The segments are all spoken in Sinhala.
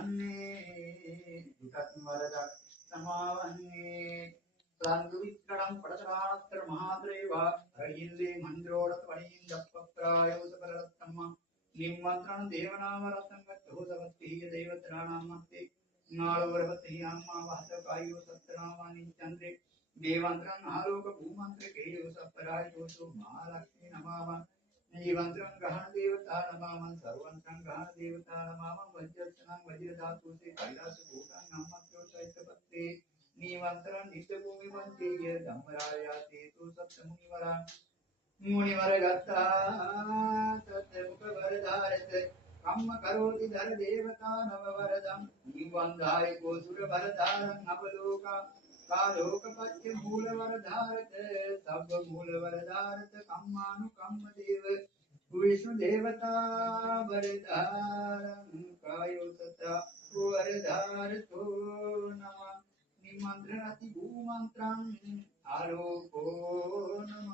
වන්නේ දුකත් වරදක් සමාවන්නේ සංගු වික්‍රණං පඩසාත්‍ර මහාද්‍රේවා රයිල්ලේ මන්ද්‍රෝඩ පණින් දප්පප්‍රායෝත කරත්තම්ම නිම්මන්ත්‍රණ දේවනාම රත්නං ගත්තෝ සවත්තිය දේවත්‍රාණම්මත්තේ නාලවරවති අම්මා වහත කායෝ සත්තරාමානි චන්ද්‍රේ දේවන්ත්‍රං ආලෝක භූමන්ත්‍ර කේයෝ සප්පරායෝසෝ මහලක්ෂ්මී නමාමං ජීවන්ත්‍රං ගහන දේවතා නමාමං සර්වන්ත්‍රං ගහන දේවතා නමාමං වජ්ජස්සනං වජ්‍ර ධාතුසේ කෛලාස භූතං නම්මත්‍යෝ චෛත්‍යපත්තේ නීවන්තරං නිත්‍ය භූමි වන්තේය ධම්මරායාතේ තු සත්‍ය මුනිවරං මුනිවර ගත්තා තත් මුඛ වරදාරත කම්ම කරෝති ධර දේවතා නව වරදං නිවන්දාය කෝසුර වරදාරං අපලෝකා කාලෝකපච්ච මූල වරදාරත සබ්බ මූල වරදාරත කම්මානු කම්ම දේව විෂ්ණු දේවතා වරදාරං කායෝතත වරදාරතෝ නම නිමන්ත්‍රණති භූමන්ත්‍රං ආලෝකෝ නම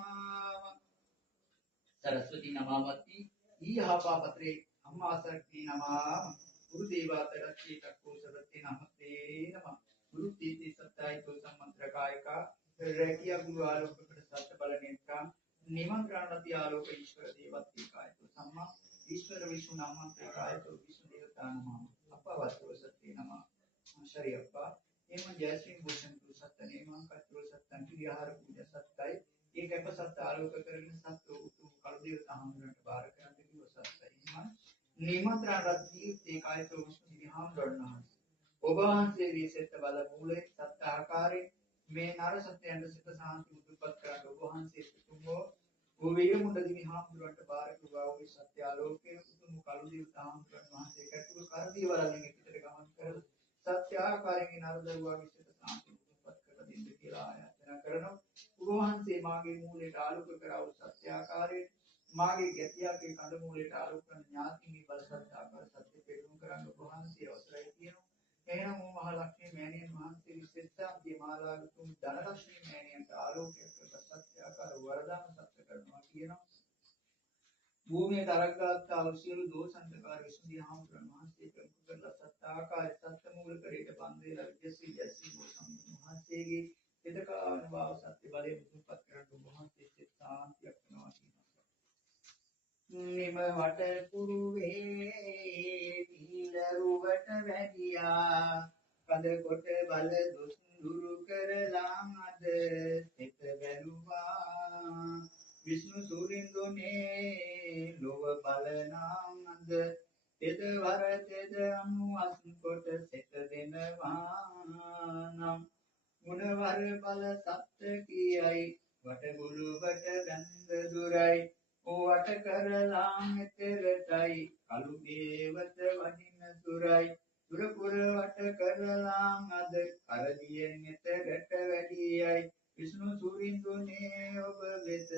सरस्वती नमावती ईहापापत्रे अम्मासक्ति नमः गुरुदेवातरक्षे तक्को सदत्ते नमस्ते नमः गुरुतीति सत्ताय तो सम्मंत्र कायका रेकिया गुरु आलोक प्रसाद बल नेत्रा निमंत्रणति आलोक ईश्वर देवत्ति काय तो सम्मा ईश्वर विष्णु नामंत्र काय तो विष्णु देवता नमः अपवतो सत्ते नमः शरी अप्पा एवं जयश्री भूषण तो सत्य नेमं कत्रो सत्तं विहार पूजा सत्ताय एक අප සත්‍ය ආලෝක කරගෙන සත්‍ය උතුම් කල්දේව සාමරණට බාර කරන්න කිව්ව සත්‍යයිම නිමන්ත්‍රණ රත්නී ඒකායතෝ විශ්ව දිහාම්රණහස් ඔබ වහන්සේ විශේෂ බල මූලයේ සත්‍ය ආකාරයේ මේ නර සත්‍යයන්ට සිත සාන්ති උදුපත් කරන්න ඔබ වහන්සේ උතුම්ව ගෝවීර මුණ්ඩ දිවිහාම්රණට බාර කිව්වා වූ සත්‍ය ආලෝකයේ උතුම් කල්දේව සාමරණ වහන්සේ කටුව කරදී වලින් එකට ගමන් කර සත්‍ය ආකාරයෙන් නර දරුවා විශේෂ සාන්ති උදුපත් කරලා දෙන්න කියලා ආයතන කරනවා උන්වහන්සේ මාගේ මූලයට ආලෝක කරව සත්‍ය ආකාරයේ මාගේ ගැතියාගේ කඳ මූලයට ආලෝක කරන ඥාතිගේ බල සත්‍ය ආකාර සත්‍ය පෙරම් කරන්න උන්වහන්සේ අවසරයි කියනවා. එහෙනම් මහ ලක්ෂ්මී මෑණියන් වහන්සේ විශේෂාන්තිය මාලාතුම් ධනලක්ෂ්මී මෑණියන්ට ආලෝකයක් සත්‍ය ආකාර වරදාන සත්‍ය කරනවා කියනවා. භූමියේ තරග්ගත් අවශ්‍යල දෝෂන්තකාර විසුද්ධි හාමුදුරන් වහන්සේ ප්‍රමුඛ කරලා සත්‍ය ආකාර සත්‍ය මූල කරේට බන්දේලා විජේසී යසී මහන්සේගේ එතකාන වාව සත්‍ය බලයෙන් මුදුන්පත් කරන්න උන්වහන්සේ ශාන්තියක් වෙනවා කියනවා. නිම වට කුරුවේ පීලරුවට වැඩියා කඳ කොට බල දුස් දුරු කරලා අද සිත බැලුවා විෂ්ණු සූරින්දුනේ ලොව බලනාම් අද තෙද වර තෙද අනුවස් කොට සිත දෙනවා නම් ගුණවර බල සත්‍ය කියයි වටගුළුවට වැඳ දුරයි ඕවට කරලා මෙතරටයි කලු දේවත වඩින සුරයි දුරපුර වට කරලා අද කරදියෙන් මෙතරට වැඩියයි විෂ්ණු සූරින්දුනේ ඔබ වෙත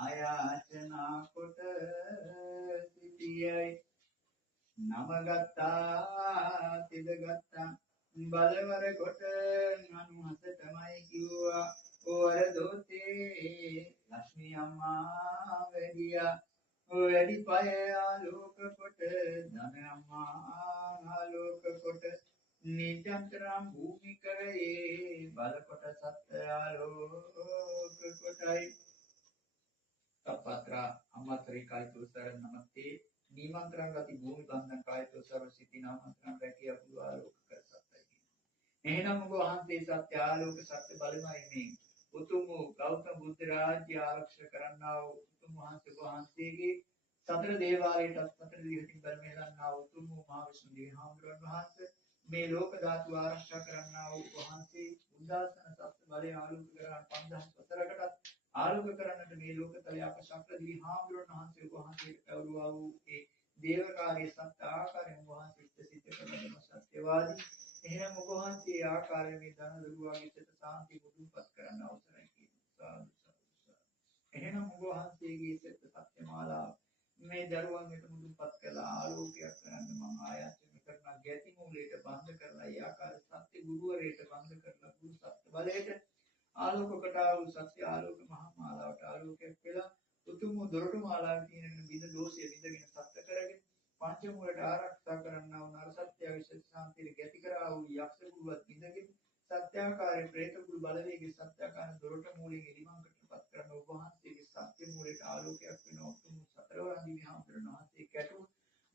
ආයාචනා කොට සිටියයි නම ගත්තා තිද ගත්තා බලවර කොට අනුහස තමයි කිව්වා ඕවර දෝතේ ලක්ෂ්මී අම්මා වැඩියා වැඩි පය ආලෝක කොට ධන අම්මා ආලෝක කොට නිජන්තරම් භූමි කරේ බල කොට සත්‍ය ආලෝක කොටයි තපත්‍රා අමත්‍රිකයි තුසර නමස්තේ නිමන්ත්‍රණ ගති භූමි බන්ධන කායතෝ සර්වසිති නාමන්ත්‍රණ රැකිය පුදු ආලෝක කර සත්‍යයි. එහෙනම් ඔබ වහන්සේ සත්‍ය ආලෝක සත්‍ය බලමයි මේ උතුම් ගෞතම බුද්ධ රාජ්‍ය ආරක්ෂා කරන්නා වූ උතුම් වහන්සේගේ සතර දේවාලයට සතර දිවිහින් බැලමෙලන්නා වූ උතුම් මහා විෂ්ණු දේවහාමුදුරන් වහන්සේ මේ ලෝක ධාතු ආරක්ෂා කරන්නා වූ වහන්සේ බුද්ධාසන සත්‍ය බලය ආලෝක කරන 54කටත් ආලෝක කරන්නට මේ ලෝකතලයේ අප ශක්‍ර දිවිහාමුදුරන් වහන්සේ වහන්සේට කවුරුවා වූ ඒ දේවකාරී සත්‍ය ආකාරයෙන් වහන්සේ සිද්ධ කරන සත්‍යවාදී එහෙනම් ඔබ වහන්සේ ආකාරයෙන් මේ ධන දරුවාගේ සිත සාන්ති මුදුන්පත් කරන්න අවසරයි කියනවා. එහෙනම් ඔබ වහන්සේගේ සිත සත්‍යමාලා මේ දරුවන් වෙත මුදුන්පත් කළා ආලෝකයක් කරන්න මම ආයාචන කරන ගැති මූලයට බඳ කරලා ඒ ආකාර සත්‍ය ගුරුවරයට බඳ කරලා ගුරු සත්‍ය බලයට ආලෝක කටාව සත්‍ය ආලෝක මහා මාලාවට ආලෝකයක් වෙලා උතුම් දොරටු මාලාවේ තියෙන විද දෝෂය විදගෙන සත්‍ය කරගෙන පංචමූලට ආරක්ෂා කරන්නා වූ නර සත්‍ය විශේෂ ශාන්තිය ගැති කරා වූ යක්ෂ ගුරුවත් ඉඳගෙන සත්‍යාකාරී ප්‍රේත ගුරු බලවේගී සත්‍යාකාර දොරට මූලයෙන් එලිමංකටපත් කරන ඔබ වහන්සේගේ සත්‍ය මූලයට ආලෝකයක් වෙන උතුම් සතරවරන් දිවි හාමුදුරන් වහන්සේ කැටු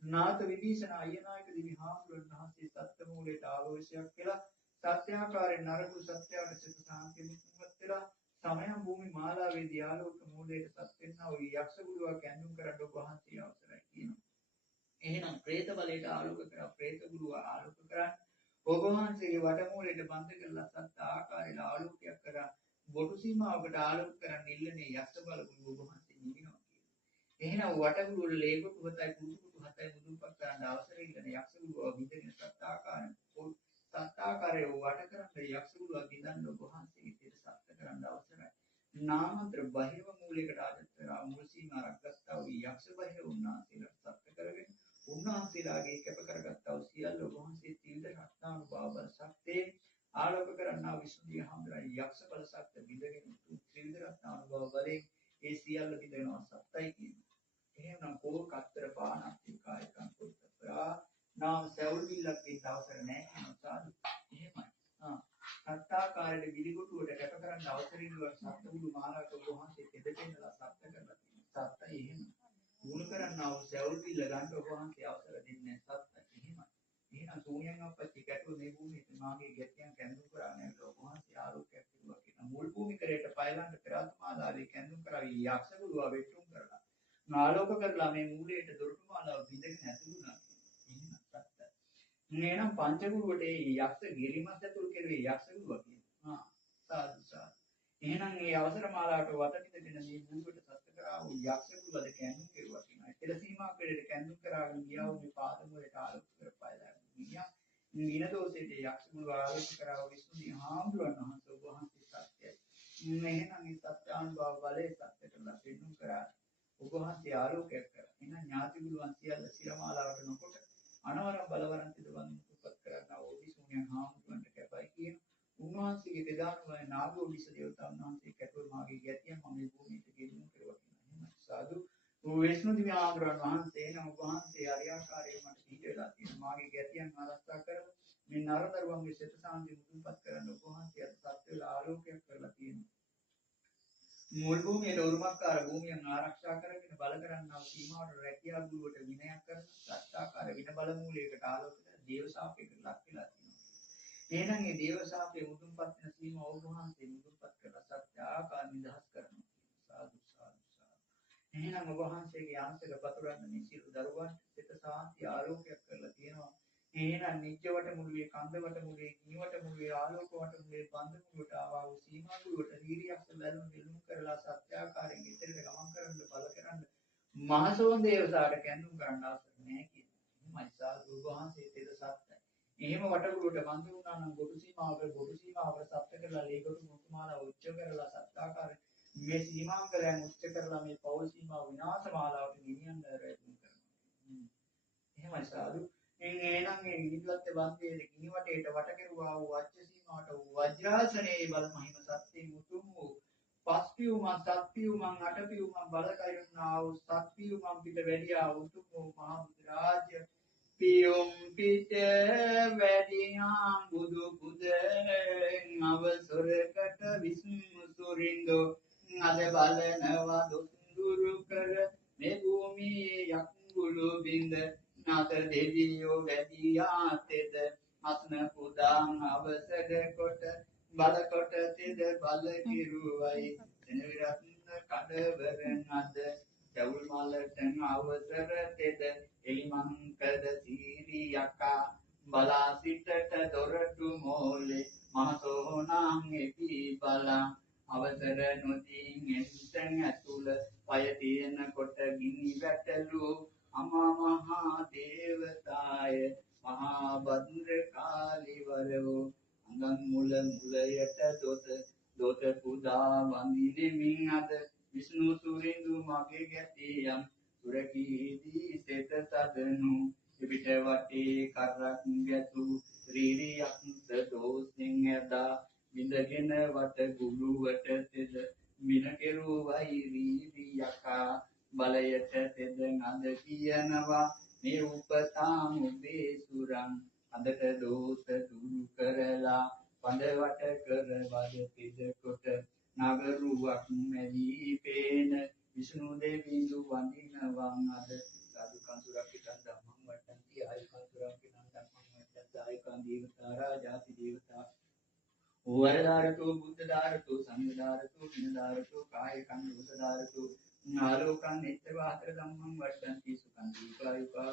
නාත විභීෂණ අයනායක දිවි හාමුදුරන් වහන්සේ සත්‍ය මූලයට ආලෝකයක් කියලා සත්‍යාකාරී නරගුරු සත්‍යාවිශේෂ ශාන්තිය මුක්තිපත් වෙලා සමයම් භූමි මාලාවේදී ආලෝක මූලයට සත් වෙනා වූ යක්ෂ ගුරුවා කැඳුම් කරන්න ඔබ වහන්සේ අවසරයි කියනවා. එහෙනම් പ്രേත බලයට ආලෝක කරා പ്രേත ගුරුව ආලෝක කරා ඔබ වහන්සේගේ වටමූලයට බඳ කරලා සත්‍ය ආකාරයට ආලෝකයක් කරා බොටු සීමාවකට ආලෝක කරන් ඉල්ලන්නේ යක්ෂ බල ගුරු ඔබ වහන්සේ නිවිනවා කියලා. එහෙනම් වටගුරු වල ලේබ කුහතයි කුරුකුටු හතයි මුදුන්පත් කරන්න අවසර ඉල්ලන යක්ෂ ගුරුව විදින සත්‍ය ආකාරයේ වට කරන්න යක්ෂ ගුරුව විඳන් ඔබ වහන්සේගේ තිර සත්‍ය කරන්න අවසරයි. නාමතර බහිව මූලයකට ආදත්තර මුල් සීමාවක් ගත්තා වූ යක්ෂ බහිව උන්වහන්සේලා සත්‍ය කරගෙන උන්වහන්සේලාගේ කැප කරගත්තා වූ සියල්ල වහන්සේ තීව්‍ර රත්නානුභාව බල ශක්තිය ආලෝක කරන්නා විසුද්ධිය හඳුනන යක්ෂ බල ශක්තිය බිඳගෙන ත්‍රිවිධ රත්නානුභාව බලයෙන් ඒ සියල්ල බිඳෙනවා සත්‍යයි කියන්නේ. එහෙනම් කෝ කත්තර පානක් කායකම් පුත්‍රා නාම සැවුල් බිල්ලක් දෙන්න අවසර නැහැ නේද? එහෙමයි. සත්‍යාකාරයේ විලිගොටුවට කැප කරන්න අවසර ඉල්ලුවා සත්තුළු මාලාක වහන්සේ දෙදෙන්නලා සත්‍ය කරලා තියෙනවා. සත්‍යයි එහෙම. මුල් කරන්නා වූ සැවුල් බිල්ල ගන්න ඔබ වහන්සේ අවසර දෙන්නේ නැහැ. සත්‍යයි එහෙමයි. එහෙනම් ශූන්‍යං අපච්චි කැටුව මේ භූමියේ මාගේ ගැටියන් කැඳුම් කරා නේද? ඔබ වහන්සේ ආරෝග්‍යයක් තිබුණා කියන මුල් භූමිකරයට පයලන්න පෙරාත්මාලාවේ කැඳුම් කරාවි යක්ෂ ගුරුවා වෙටුම් කරලා. ආලෝක කරලා මේ මූලයට දොරටු මාලාව බිඳගෙන ඇතුළුණා. එහෙනම් සත්‍යයි. නේනම් පංචගුරුවට ඒ යක්ෂ ගිරිමත් ඇතුළු කෙරුවේ යක්ෂ ගුරුවා කියනවා. සාදු සාදු. එහෙනම් මේ අවසර මාලාවට වටපිටගෙන මේ භූමියට සත්‍ය කරා වූ යක්ෂ ගුරුවද කැඳුම් කෙරුවා කියනවා. ඒතර සීමා පෙරේට කැඳුම් කරාගෙන ගියා වූ මේ පාදමුලට ආලෝක කරපයලා ගියා. නින දෝෂයේ යක්ෂ ගුරුව ආලෝක කරා වූ විසුද්ධි හාමුදුරන් වහන්සේ ඔබ වහන්සේ සත්‍යයි. එහෙනම් මේ සත්‍යානුභව බලයේ සත්‍ය කරලා පෙන්නුම් කරා. ඔබ වහන්සේ ආලෝකයක් කරා. එහෙනම් ඥාති ගුරුවන් සියල්ල සිරමාලාවට නොකොට අනවරම් බලවරන් තිදවන් උපත් කරන්නා වූ විසුණියන් හාමුදුරන්ට කැපයි කියන උන්වහන්සේගේ දෙදානුවයි නාගෝඩිස දේවතාවුන් වහන්සේ කැපුව මාගේ ගැතිය මම මේ භූමියට ගෙනුම් කරුවා කියන එහෙම සාදු විෂ්ණු දිව්‍ය ආමරණ වහන්සේ නම් වහන්සේ අරියාකාරයෙන් මට පිළිදලා තියෙන මාගේ ගැතියන් ආරක්ෂා කරමු මේ නරදරුවන්ගේ සිත සාන්ති මුදුන්පත් කරන්න ඔබ වහන්සේ අද සත්‍ය වල ආලෝකයක් කරලා තියෙනවා මුල් භූමියේ උරුමකාර භූමියන් ආරක්ෂා කරගෙන බල කරන්නා සීමාවට රැකියා ගුරුවට විනයක් කරන සත්‍යාකාර වින බල මූලයකට ආලෝකයට දේව ශාපයකට ලක් වෙලා තියෙනවා. එහෙනම් මේ දේව ශාපයේ මුදුන්පත් වෙන සීමාව වහන්සේ මුදුන්පත් කරලා සත්‍යාකාර නිදහස් කරනවා. සාදු සාදු සාදු. එහෙනම් ඔබ වහන්සේගේ අංශක පතුරන්න මේ සියලු දරුවන් සිත සාන්ති ආලෝකයක් කරලා තියෙනවා. එහෙනම් නිජ්ජවට මුළුවේ කන්දවට මුළුවේ කිනිවට මුළුවේ ආලෝකවට මුළුවේ බන්ධ මුළුවට ආවා වූ සීමා මුළුවට දීරියක්ෂ බැලුම් නිලුම් කරලා සත්‍යාකාරයෙන් ඉතිරිට ගමන් කරන්න බල කරන්න මහසෝන් දේවතාවට කැඳුම් කරන්න අවශ්‍ය නැහැ කියනවා. එහෙමයි සාදු වහන්සේ තෙද සත්‍යයි. එහෙම වටකුරුවට බන්ධ වුණා නම් බොටු සීමාවක සත්‍ය කරලා ලේකොටු මුතුමාලා උච්ච කරලා සත්‍යාකාරයෙන් මේ සීමාංගලයන් උච්ච කරලා මේ පෞල් සීමාව විනාශ මාලාවට ගෙනියන්න රැඳුම් කරනවා. එහෙමයි සාදු. එහෙනම් මේ විවිධත්ව බන්ධයේ කිනි වටේට වට කෙරුවා වූ වච්ච සීමාවට වජ්‍රාසනයේ බල මහිම සත්‍යේ මුතුම් වූ පස්පියුම සත්පියුම අටපියුම බල කයුන්නා වූ සත්පියුම පිට වැඩියා උතුම් වූ මහා බුදු රාජ්‍ය පියුම් පිට වැඩියා බුදු පුදෙන් අවසරකට විසුණු සුරින්දෝ අද බලනවා දුරු කර මේ භූමියේ යක්ගුළු බින්ද නාත දෙවියෝ වැඩියාතෙද අස්න පුදාන් අවසර කොට බල කොට තෙද බල කිරුවයි එනවිරත්න කඩවරන් අද දවුල් මලටන් අවසර තෙද එලිමංකද සීරියකා බලා සිටට දොරටු මෝලේ මහසෝනාම් එපි බලා අවසර නොදීන් එන්තන් ඇතුළ පය තියෙන කොට ගිනි වැටලු අමා මහා දේවතාය මහා භද්‍ර කාලිවරෝ අඟන් මුල මුලයට දොත පුදා වඳිනෙමින් අද විෂ්ණු සුරින්දු මගේ ගැතියම් සුරකීදී සෙත සදනු පිට වටේ කරක් ගැතු ත්‍රිරියක් දෝසින් ඇදා විඳගෙන වට ගුළුවට තෙද මින කෙරුවයි රීරියකා බලයට තෙද අද කියනවා මේ දෝෂ දුරු කරලා පඳවට කර වද පිද කොට නගරුවක් මැවි පේන විෂ්ණු දෙවිඳු වඳිනවන් අද සාදු කඳුරක් පිටන් ධම්මං වට්ටන්ති ආයි කඳුරක් පිටන් ධම්මං වට්ටන්ති ආයි කන්දේවතා රාජාති දේවතා වරදාරතු බුද්ධදාරතු සංඝදාරතු විනදාරතු කාය කන් දෝසදාරතු නාලෝකං නිත්‍ය වාතර ධම්මං වට්ටන්ති සුඛං දීපායුකා